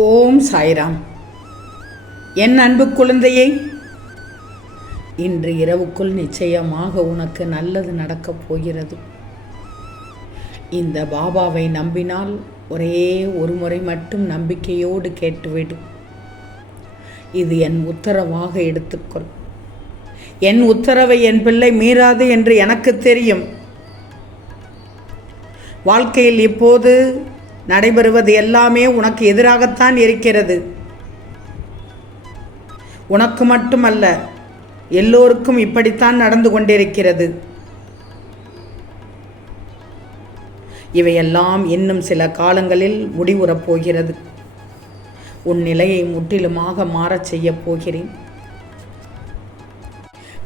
ஓம் சாய்ராம். என் அன்பு குழந்தையே இன்று இரவுக்குள் நிச்சயமாக உனக்கு நல்லது நடக்கப் போகிறது. இந்த பாபாவை நம்பினால் ஒரே ஒரு முறை மட்டும் நம்பிக்கையோடு கேட்டுவிடு. இது என் உத்தரவாக எடுத்துக்கொள். என் உத்தரவை என் பிள்ளை மீறாது என்று எனக்கு தெரியும். வாழ்க்கையில் இப்போது நடைபெறுவது எல்லாமே உனக்கு எதிராகத்தான் இருக்கிறது. உனக்கு மட்டுமல்ல எல்லோருக்கும் இப்படித்தான் நடந்து கொண்டிருக்கிறது. இவையெல்லாம் இன்னும் சில காலங்களில் முடிவுறப் போகிறது. உன் நிலையை முற்றிலுமாக மாறச் செய்யப் போகிறேன்.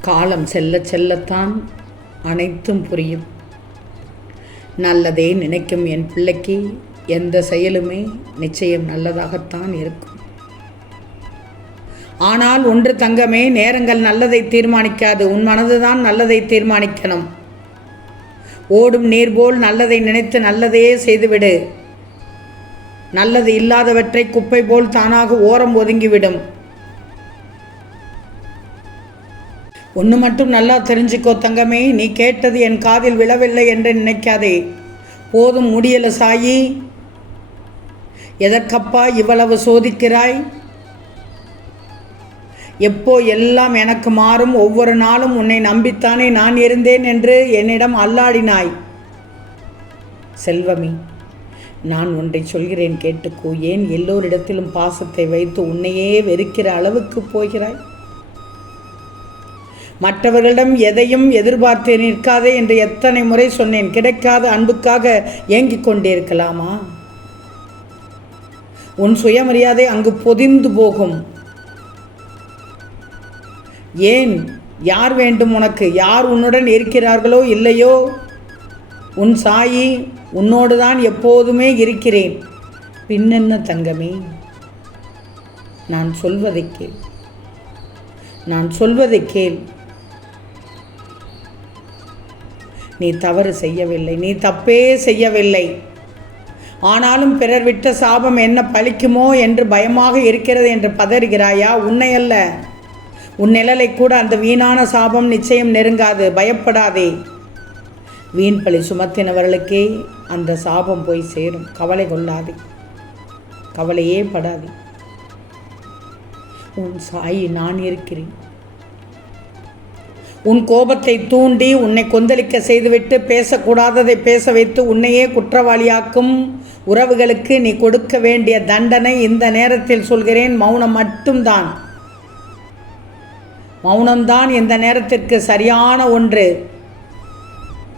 காலம் செல்ல செல்லத்தான் அனைத்தும் புரியும். நல்லதே நினைக்கும் என் பிள்ளைக்கு எந்த செயலுமே நிச்சயம் நல்லதாகத்தான் இருக்கும். ஆனால் ஒன்று தங்கமே நேரங்கள் நல்லதை தீர்மானிக்காது. உன் மனதுதான் நல்லதை தீர்மானிக்கணும். ஓடும் நீர் போல் நல்லதை நினைத்து நல்லதையே செய்துவிடு. நல்லது இல்லாதவற்றை குப்பை போல் தானாக ஓரம் ஒதுங்கிவிடும். ஒன்று மட்டும் நல்லா தெரிஞ்சுக்கோ தங்கமே நீ கேட்டது என் காதில் விழவில்லை என்று நினைக்காதே. போதும் முடியலை சாயி. எதற்கப்பா இவ்வளவு சோதிக்கிறாய்? எப்போ எல்லாம் எனக்கு மாறும்? ஒவ்வொரு நாளும் உன்னை நம்பித்தானே நான் இருந்தேன் என்று என்னிடம் அல்லாடினாய். செல்வமி நான் ஒன்றை சொல்கிறேன் கேட்டுக்கோ. ஏன் எல்லோரிடத்திலும் பாசத்தை வைத்து உன்னையே வெறுக்கிற அளவுக்கு போகிறாய்? மற்றவர்களிடம் எதையும் எதிர்பார்த்து நிற்காதே என்று எத்தனை முறை சொன்னேன். கிடைக்காத அன்புக்காக ஏங்கிக் கொண்டிருக்கலாமா உன் சுயமரியாதை அங்கு பொதிந்து போகும். ஏன்? யார் வேண்டும் உனக்கு? யார் உன்னுடன் இருக்கிறார்களோ இல்லையோ? உன் சாயி உன்னோடு தான் எப்போதுமே இருக்கிறேன். பின்னென்ன தங்கமே? நான் சொல்வதை கேள். நான் சொல்வதை கேள். நீ தவறு செய்யவில்லை. நீ தப்பே செய்யவில்லை. ஆனாலும் பிறர் விட்ட சாபம் என்ன பலிக்குமோ என்று பயமாக இருக்கிறது என்று பதறுகிறாயா? உன்னை அல்ல உன் நிழலை கூட அந்த வீணான சாபம் நிச்சயம் நெருங்காது. பயப்படாதே. வீண் பழி சுமத்தினவர்களுக்கே அந்த சாபம் போய் சேரும். கவலை கொள்ளாதே. கவலையே படாதே. உன் சாயி நான் இருக்கிறேன். உன் கோபத்தை தூண்டி உன்னை கொந்தளிக்க செய்துவிட்டு பேசக்கூடாததை பேச வைத்து உன்னையே குற்றவாளியாக்கும் உறவுகளுக்கு நீ கொடுக்க வேண்டிய தண்டனை இந்த நேரத்தில் சொல்கிறேன் மௌனம் மட்டும்தான். மௌனம்தான் இந்த நேரத்திற்கு சரியான ஒன்று.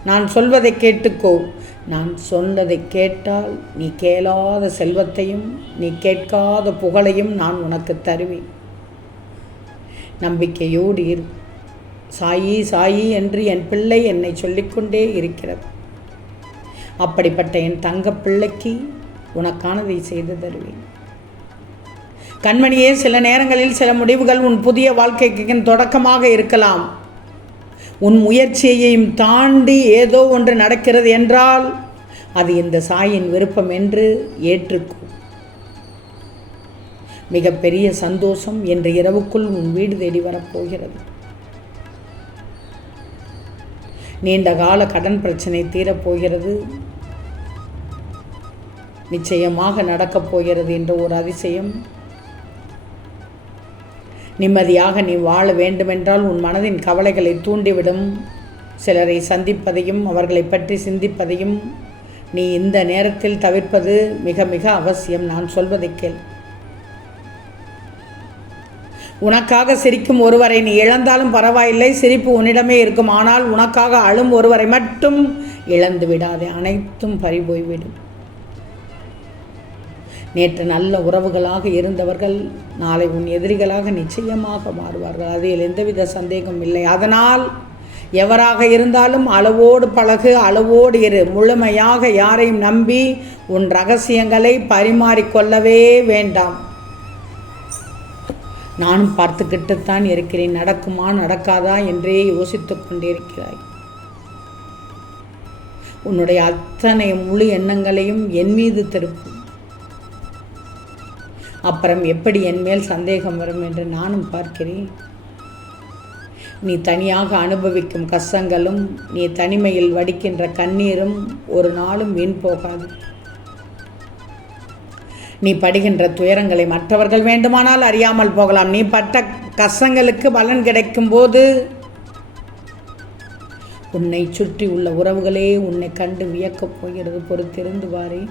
நான் சொல்வதை கேட்டுக்கோ. நான் சொன்னதை கேட்டால் நீ கேளாத செல்வத்தையும் நீ கேட்காத புகழையும் நான் உனக்கு தருவேன். நம்பிக்கையோடு இரு. சாயி சாயி என்று என் பிள்ளை என்னை சொல்லிக்கொண்டே இருக்கிறது. அப்படிப்பட்ட என் தங்க பிள்ளைக்கு உனக்கானதை செய்து தருவேன். கண்மணியே சில நேரங்களில் சில முடிவுகள் உன் புதிய வாழ்க்கைக்கு தொடக்கமாக இருக்கலாம். உன் முயற்சியையும் தாண்டி ஏதோ ஒன்று நடக்கிறது என்றால் அது இந்த சாயின் விருப்பம் என்று ஏற்றுக்கும் மிகப்பெரிய சந்தோஷம் என்று இரவுக்குள் உன் வீடு தேடி வரப்போகிறது. நீண்ட கால கடன் பிரச்சனை தீரப்போகிறது. நிச்சயமாக நடக்கப் போகிறது என்ற ஒரு அதிசயம். நிம்மதியாக நீ வாழ வேண்டுமென்றால் உன் மனதின் கவலைகளை தூண்டிவிடும். சிலரை சந்திப்பதையும் அவர்களை பற்றி சிந்திப்பதையும் நீ இந்த நேரத்தில் தவிர்ப்பது மிக மிக அவசியம் நான் சொல்வதை கேள். உனக்காக சிரிக்கும் ஒருவரை நீ இழந்தாலும் பரவாயில்லை சிரிப்பு உன்னிடமே இருக்கும். ஆனால் உனக்காக அழும் ஒருவரை மட்டும் இழந்து விடாதே அனைத்தும் பறிபோய்விடும். நேற்று நல்ல உறவுகளாக இருந்தவர்கள் நாளை உன் எதிரிகளாக நிச்சயமாக மாறுவார்கள். அதில் எந்தவித சந்தேகமும் இல்லை. அதனால் எவராக இருந்தாலும் அளவோடு பழகு அளவோடு இரு. முழுமையாக யாரையும் நம்பி உன் ரகசியங்களை பரிமாறிக்கொள்ளவே வேண்டாம். நானும் பார்த்துக்கிட்டுத்தான் இருக்கிறேன். நடக்குமா நடக்காதா என்றே யோசித்து கொண்டிருக்கிறாய். உன்னுடைய அத்தனை முழு எண்ணங்களையும் என் மீது திருப்பு. அப்புறம் எப்படி என் மேல் சந்தேகம் வரும் என்று நானும் பார்க்கிறேன். நீ தனியாக அனுபவிக்கும் கஷ்டங்களும் நீ தனிமையில் வடிக்கின்ற கண்ணீரும் ஒரு நாளும் வீண் போகாது. நீ படுகின்ற துயரங்களை மற்றவர்கள் வேண்டுமானால் அறியாமல் போகலாம். நீ பட்ட கஷ்டங்களுக்கு பலன் கிடைக்கும் போது உன்னை சுற்றி உள்ள உறவுகளே உன்னை கண்டு வியக்கப் போகிறது. பொறுத்திருந்து வாரேன்.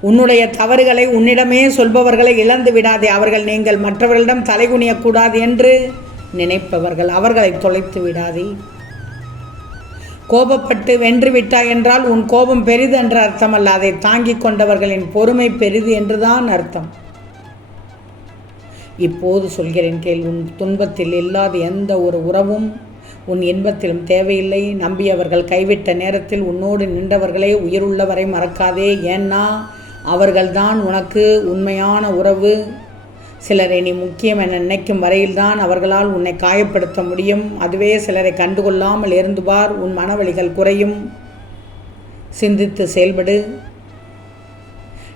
உன்னுடைய தவறுகளை உன்னிடமே சொல்பவர்களை இழந்து விடாதே. அவர்கள் நீங்கள் மற்றவர்களிடம் தலைகுனியக்கூடாது என்று நினைப்பவர்கள் அவர்களை தொலைத்து விடாதே. கோபப்பட்டு வென்று விட்டாய் என்றால் உன் கோபம் பெரிது என்ற அர்த்தம் அல்ல அதை தாங்கிக் கொண்டவர்களின் பொறுமை பெரிது என்றுதான் அர்த்தம். இப்போது சொல்கிறேன் கேள் உன் துன்பத்தில் இல்லாத எந்த ஒரு உறவும் உன் இன்பத்திலும் தேவையில்லை. நம்பியவர்கள் கைவிட்ட நேரத்தில் உன்னோடு நின்றவர்களே உயிருள்ளவரை மறக்காதே. ஏன்னா அவர்கள்தான் உனக்கு உண்மையான உறவு. சிலரை நீ முக்கியம் என நினைக்கும் வரையில்தான் அவர்களால் உன்னை காயப்படுத்த முடியும். அதுவே சிலரை கண்டுகொள்ளாமல் இருந்து பார் உன் மனவழிகள் குறையும். சிந்தித்து செயல்படு.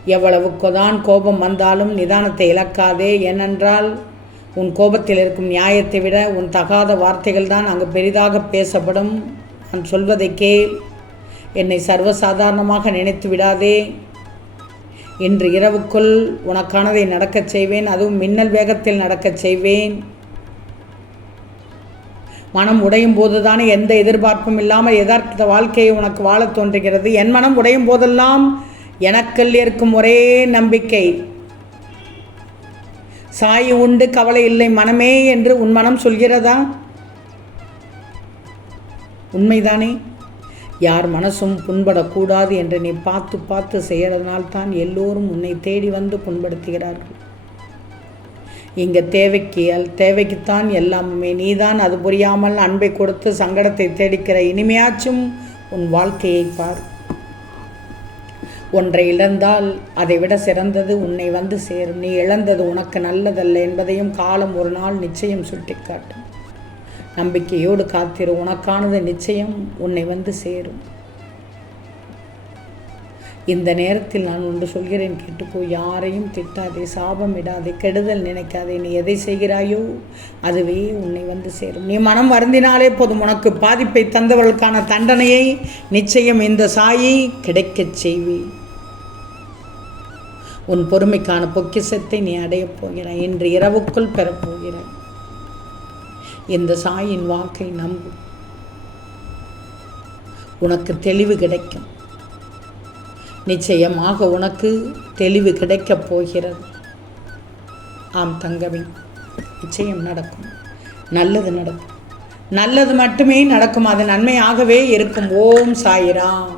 எவ்வளவுக்குதான் கோபம் வந்தாலும் நிதானத்தை இழக்காதே. ஏனென்றால் உன் கோபத்தில் இருக்கும் நியாயத்தை விட உன் தகாத வார்த்தைகள் தான் அங்கு பெரிதாக பேசப்படும். நான் சொல்வதை கேள். என்னை சர்வசாதாரணமாக நினைத்து விடாதே. இன்று இரவுக்குள் உனக்கானதை நடக்கச் செய்வேன் அதுவும் மின்னல் வேகத்தில் நடக்கச் செய்வேன். மனம் உடையும் போதுதானே எந்த எதிர்பார்ப்பும் இல்லாமல் யதார்த்த வாழ்க்கையை உனக்கு வாழத் தோன்றுகிறது. என் மனம் உடையும் போதெல்லாம் எனக்குள் இருக்கும் ஒரே நம்பிக்கை. சாய் உண்டு கவலை இல்லை மனமே என்று உன் மனம் சொல்கிறதா? உண்மைதானே? யார் மனசும் புண்படக்கூடாது என்று நீ பார்த்து பார்த்து செய்கிறதுனால்தான் எல்லோரும் உன்னை தேடி வந்து புண்படுத்துகிறார்கள். இங்கே தேவைக்கு அல் தேவைக்குத்தான் எல்லாமே நீதான் அது புரியாமல் அன்பை கொடுத்து சங்கடத்தை தேடிக்கிற இனிமையாச்சும் உன் வாழ்க்கையை பார். ஒன்றை இழந்தால் அதை விட சிறந்தது உன்னை வந்து சேரும். நீ இழந்தது உனக்கு நல்லதல்ல என்பதையும் காலம் ஒரு நாள் நிச்சயம் சுட்டிக்காட்டும். நம்பிக்கையோடு காத்திரு உனக்கானது நிச்சயம் உன்னை வந்து சேரும். இந்த நேரத்தில் நான் ஒன்று சொல்கிறேன் கேட்டுக்கோ. யாரையும் திட்டாதே சாபம் இடாதே கெடுதல் நினைக்காதே. நீ எதை செய்கிறாயோ அதுவே உன்னை வந்து சேரும். நீ மனம் வருந்தினாலே போதும் உனக்கு பாதிப்பை தந்தவர்களுக்கான தண்டனையை நிச்சயம் இந்த சாயை கிடைக்கச் செய்வி. உன் பொறுமைக்கான பொக்கிசத்தை நீ அடையப் போகிறாய். இன்று இரவுக்குள் பெறப்போகிறாய் இந்த சாயின் வாக்கை நம்பு. உனக்கு தெளிவு கிடைக்கும். நிச்சயமாக உனக்கு தெளிவு கிடைக்கப் போகிறது. ஆம் தங்கமே நிச்சயம் நடக்கும். நல்லது நடக்கும். நல்லது மட்டுமே நடக்கும். அது நன்மையாகவே இருக்கும். ஓம் சாயிராம்.